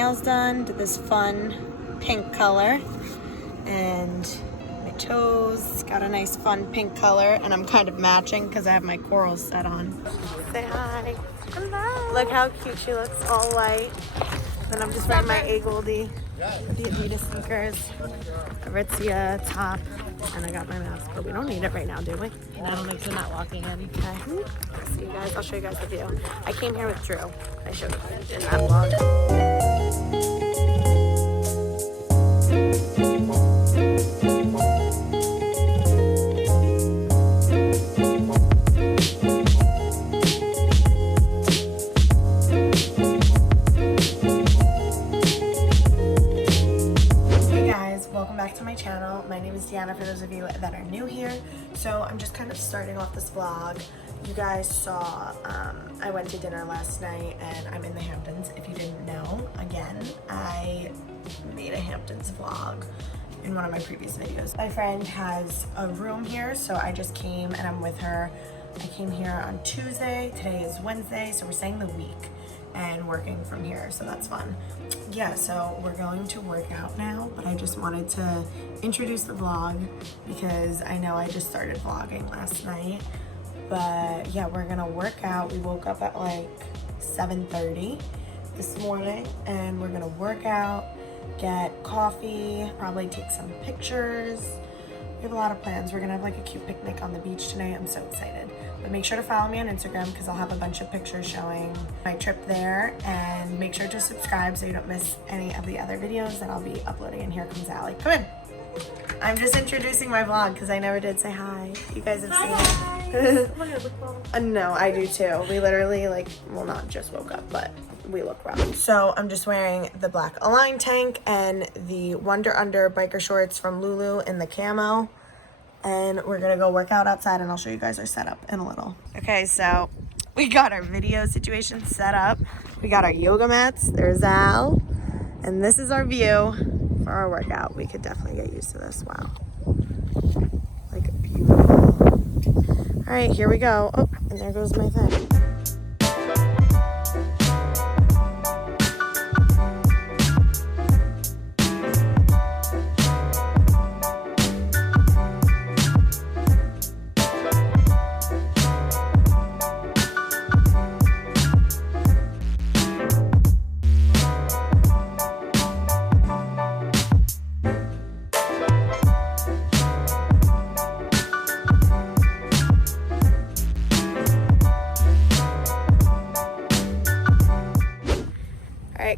nails done, did this fun pink color, and my toes got a nice fun pink color, and I'm kind of matching because I have my corals set on. Say hi. Hello. Look how cute she looks, all white. Then I'm just wearing my A Goldie with the Adidas sneakers, Aritzia top, and I got my mask, but we don't need it right now, do we? And I don't think so, not walking in. Okay. See you guys, I'll show you guys the view. I came here with Drew. I showed him in that vlog. Channel. My name is Deanna for those of you that are new here. So I'm just kind of starting off this vlog. You guys saw I went to dinner last night and I'm in the Hamptons. If you didn't know, again, I made a Hamptons vlog in one of my previous videos. My friend has a room here, so I just came and I'm with her. I came here on Tuesday. Today is Wednesday, so we're staying the week and working from here, so that's fun. Yeah, so we're going to work out now, but I just wanted to introduce the vlog because I know I just started vlogging last night. But yeah, we're gonna work out. We woke up at like 7:30 this morning and we're gonna work out, get coffee, probably take some pictures. We have a lot of plans. We're gonna have like a cute picnic on the beach tonight. I'm so excited. But make sure to follow me on Instagram because I'll have a bunch of pictures showing my trip there, and make sure to subscribe so you don't miss any of the other videos that I'll be uploading. And here comes Allie. Come in. I'm just introducing my vlog because I never did say hi. You guys have seen it. No, I do too. We literally well, not just woke up, but we look rough. So I'm just wearing the black Align tank and the Wonder Under biker shorts from Lulu in the camo. And we're gonna go work out outside and I'll show you guys our setup in a little. Okay, so we got our video situation set up. We got our yoga mats, there's Al. And this is our view for our workout. We could definitely get used to this, wow. Like beautiful. All right, here we go. Oh, and there goes my thing.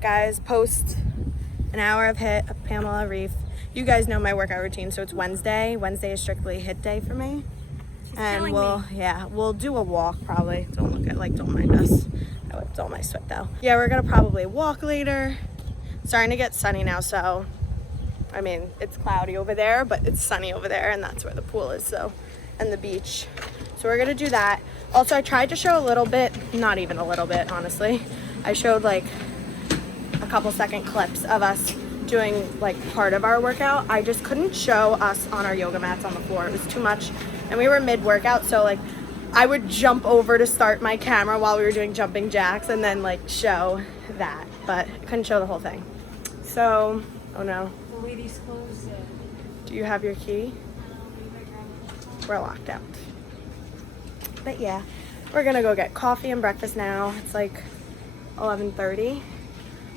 Guys, post an hour of HIIT of Pamela Reef. You guys know my workout routine, so it's Wednesday. Wednesday is strictly HIIT day for me. And we'll do a walk probably. Don't mind us. I whipped all my sweat though. Yeah, we're gonna probably walk later. It's starting to get sunny now, so I mean it's cloudy over there, but it's sunny over there, and that's where the pool is, so, and the beach. So we're gonna do that. Also, I tried to show a little bit, not even a little bit, honestly. I showed like a couple second clips of us doing like part of our workout. I just couldn't show us on our yoga mats on the floor. It was too much, and we were mid-workout, so like I would jump over to start my camera while we were doing jumping jacks and then like show that, but I couldn't show the whole thing. So, oh no. The ladies closed it. Do you have your key? We're locked out. But yeah, we're gonna go get coffee and breakfast now. It's like 11:30.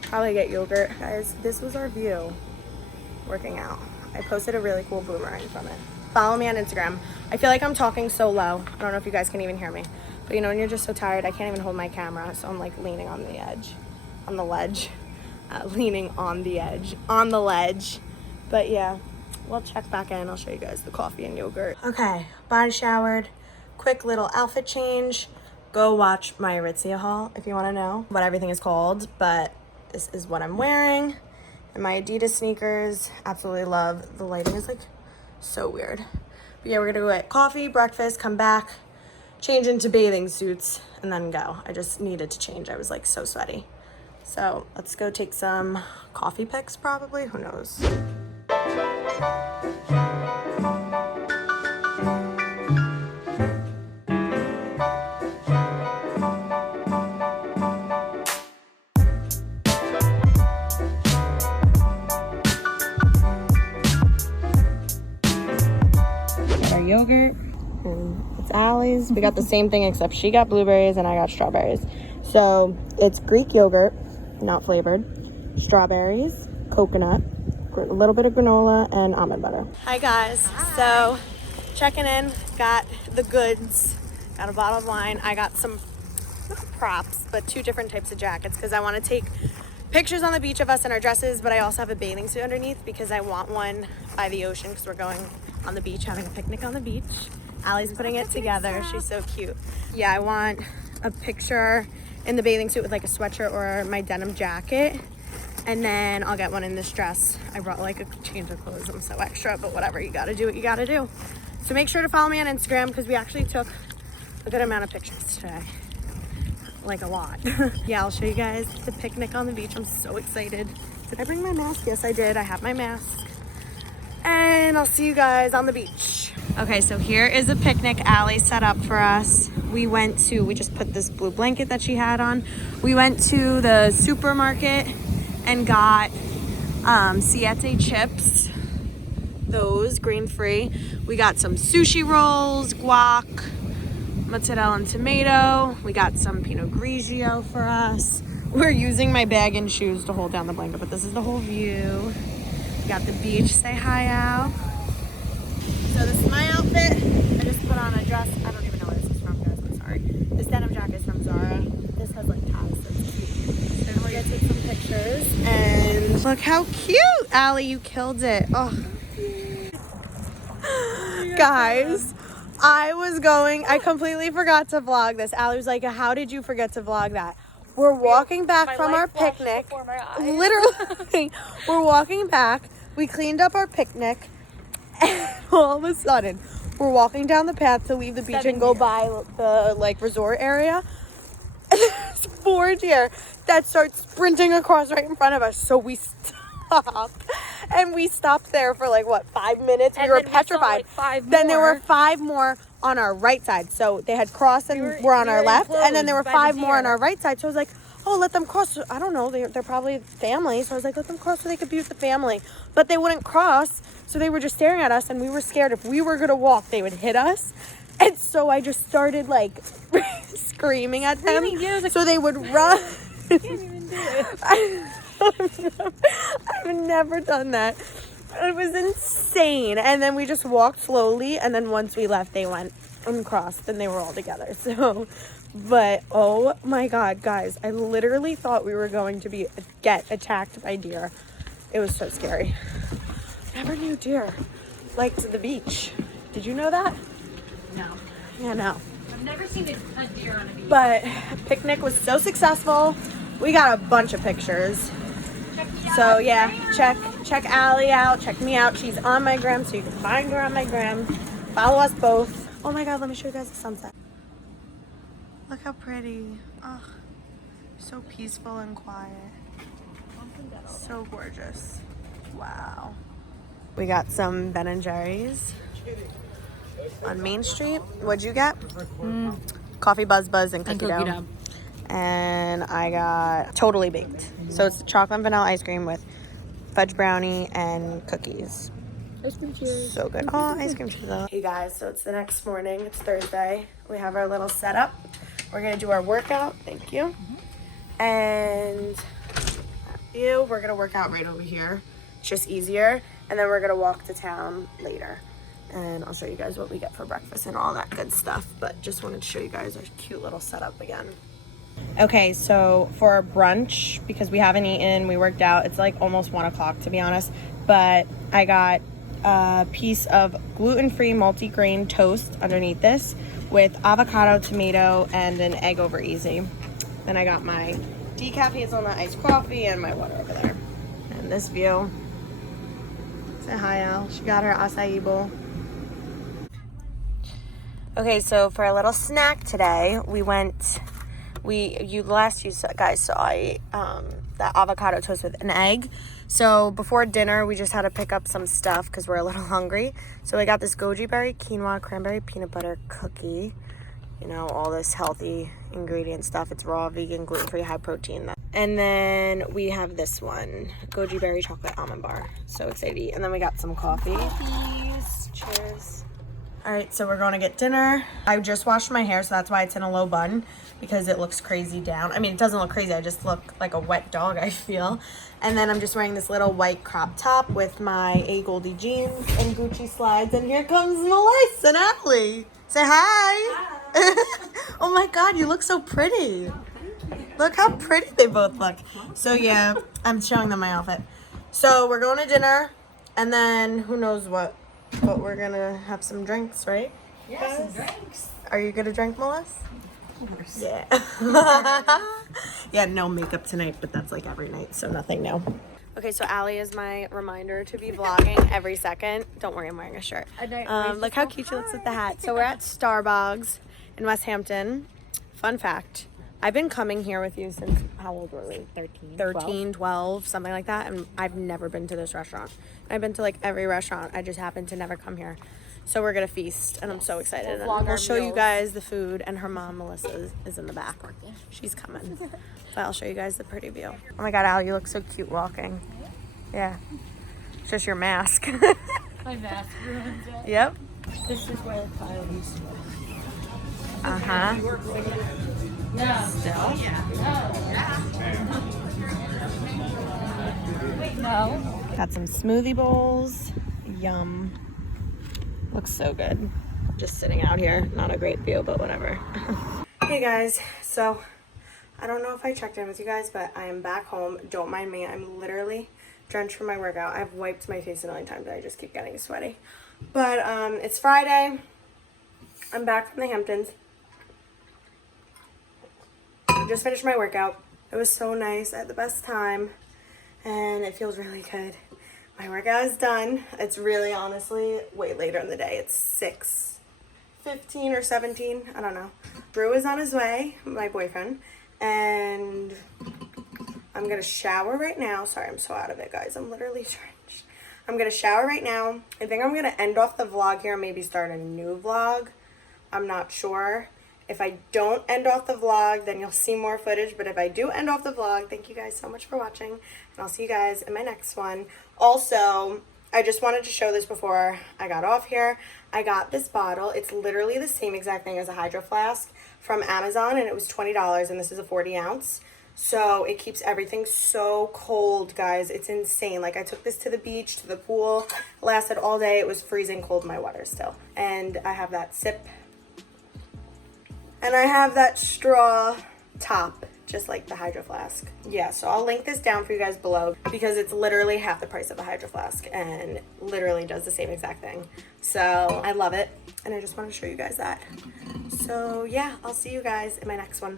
Probably get yogurt. Guys, this was our view working out. I posted a really cool boomerang from it. Follow me on Instagram. I feel like I'm talking so low. I don't know if you guys can even hear me. But you know, when you're just so tired, I can't even hold my camera, so I'm like leaning on the edge. On the ledge. Leaning on the edge. On the ledge. But yeah, we'll check back in. I'll show you guys the coffee and yogurt. Okay, body showered. Quick little outfit change. Go watch my Aritzia haul if you want to know what everything is called. But this is what I'm wearing, and my Adidas sneakers. Absolutely love. The lighting is like so weird. But yeah, we're gonna go get coffee, breakfast, come back, change into bathing suits, and then go. I just needed to change. I was like so sweaty. So let's go take some coffee pics probably, who knows. yogurt. And it's Allie's. We got the same thing except she got blueberries and I got strawberries. So it's Greek yogurt, not flavored, strawberries, coconut, a little bit of granola, and almond butter. Hi guys. So checking in, got the goods, got a bottle of wine. I got some not props, but 2 different types of jackets because I want to take pictures on the beach of us in our dresses, but I also have a bathing suit underneath because I want one by the ocean because we're going on the beach, having a picnic on the beach. Allie's putting it together. She's so cute. Yeah, I want a picture in the bathing suit with like a sweatshirt or my denim jacket. And then I'll get one in this dress. I brought like a change of clothes. I'm so extra, but whatever. You gotta do what you gotta do. So make sure to follow me on Instagram because we actually took a good amount of pictures today. Like a lot. Yeah, I'll show you guys the picnic on the beach. I'm so excited. Did I bring my mask? Yes, I did. I have my mask. And I'll see you guys on the beach. Okay, so here is a picnic Allie set up for us. We just put this blue blanket that she had on. We went to the supermarket and got Siete chips. Those, grain-free. We got some sushi rolls, guac, mozzarella and tomato. We got some Pinot Grigio for us. We're using my bag and shoes to hold down the blanket, but this is the whole view. We got the beach. Say hi, Al. So this is my outfit. I just put on a dress. I don't even know where this is from, guys. I'm sorry. This denim jacket is from Zara. This has like ties, so it's cute. Then we're gonna take some pictures. And look how cute, Allie. You killed it. Oh, guys. I completely forgot to vlog this. Allie was like, how did you forget to vlog that? We're walking back from our picnic. Literally, we're walking back. We cleaned up our picnic. And all of a sudden, we're walking down the path to leave the beach and go by the like resort area. And there's 4 deer that start sprinting across right in front of us. So we stop. And we stopped there for like, what, 5 minutes? We were petrified. Then there were 5 more on our right side. So they had crossed and were on our left. And then there were 5 more on our right side. So I was like, oh, let them cross. I don't know. They're probably family. So I was like, let them cross so they could be with the family. But they wouldn't cross. So they were just staring at us. And we were scared if we were going to walk, they would hit us. And so I just started like screaming at them. So they would run. I can't even do it. I've never done that. It was insane. And then we just walked slowly. And then once we left, they went and crossed. And they were all together. So, but oh my God, guys. I literally thought we were going to get attacked by deer. It was so scary. Never knew deer liked the beach. Did you know that? No. Yeah, no. I've never seen a deer on a beach. But picnic was so successful. We got a bunch of pictures. So yeah, check Allie out, check me out. She's on my gram, so you can find her on my gram. Follow us both. Oh my God, let me show you guys the sunset. Look how pretty. Oh, so peaceful and quiet. So gorgeous. Wow. We got some Ben & Jerry's on Main Street. What'd you get? Coffee Buzz and cookie dough. And I got Totally Baked. So it's chocolate and vanilla ice cream with fudge brownie and cookies. Ice cream cheers. So good. Oh, ice cream cheers. Hey guys, so it's the next morning. It's Thursday. We have our little setup. We're gonna do our workout. Thank you. And we're gonna work out right over here. It's just easier. And then we're gonna walk to town later. And I'll show you guys what we get for breakfast and all that good stuff. But just wanted to show you guys our cute little setup again. Okay, so for our brunch, because we haven't eaten, we worked out, it's like almost 1 o'clock to be honest, but I got a piece of gluten-free multi-grain toast underneath this with avocado, tomato, and an egg over easy. Then I got my decaf hazelnut iced coffee and my water over there. And this view. Say hi, Al. She got her acai bowl. Okay, so for a little snack today, you guys saw I ate that avocado toast with an egg. So before dinner, we just had to pick up some stuff because we're a little hungry. So I got this goji berry, quinoa, cranberry peanut butter cookie. You know, all this healthy ingredient stuff. It's raw, vegan, gluten-free, high protein. And then we have this one, goji berry chocolate almond bar. So excited to eat. And then we got some coffee. Cheers. All right, so we're going to get dinner. I just washed my hair, so that's why it's in a low bun, because it looks crazy down. I mean, it doesn't look crazy. I just look like a wet dog, I feel. And then I'm just wearing this little white crop top with my A Goldie jeans and Gucci slides. And here comes Melissa and Allie. Say hi. Hi. Oh my God, you look so pretty. Look how pretty they both look. So yeah, I'm showing them my outfit. So we're going to dinner, and then who knows what. But we're gonna have some drinks, right? Yeah, some drinks. Are you gonna drink, Melissa? Of course. Yeah. Yeah, no makeup tonight, but that's like every night, so nothing new. Okay, so Allie is my reminder to be vlogging every second. Don't worry, I'm wearing a shirt. Look how cute she looks with the hat. So we're at Starbucks in West Hampton. Fun fact, I've been coming here with you since, how old were we? 13, 12, something like that. And I've never been to this restaurant. I've been to like every restaurant. I just happen to never come here. So we're going to feast, and I'm so excited. And we'll show you guys the food, and her mom, Melissa, is in the back. She's coming. But I'll show you guys the pretty view. Oh my God, Al, you look so cute walking. Yeah. It's just your mask. My mask ruins it. Yep. This is where Kyle used to work. Uh-huh. No. Still? Wait, no. Got some smoothie bowls. Yum. Looks so good. Just sitting out here. Not a great view, but whatever. Hey guys, so I don't know if I checked in with you guys, but I am back home. Don't mind me. I'm literally drenched from my workout. I've wiped my face a million times and I just keep getting sweaty. But it's Friday. I'm back from the Hamptons. Just finished my workout. It was so nice. I had the best time and it feels really good. My workout is done. It's really honestly way later in the day. It's 6:15 or 17. I don't know. Drew is on his way, my boyfriend, and I'm gonna shower right now. Sorry, I'm so out of it, guys. I'm literally drenched. I'm gonna shower right now. I think I'm gonna end off the vlog here and maybe start a new vlog. I'm not sure. If I don't end off the vlog, then you'll see more footage. But if I do end off the vlog, thank you guys so much for watching. And I'll see you guys in my next one. Also, I just wanted to show this before I got off here. I got this bottle. It's literally the same exact thing as a Hydro Flask from Amazon. And it was $20. And this is a 40 ounce. So it keeps everything so cold, guys. It's insane. Like I took this to the beach, to the pool. It lasted all day. It was freezing cold, my water still. And I have that sip. And I have that straw top, just like the Hydro Flask. Yeah, so I'll link this down for you guys below because it's literally half the price of a Hydro Flask and literally does the same exact thing. So I love it and I just want to show you guys that. So yeah, I'll see you guys in my next one.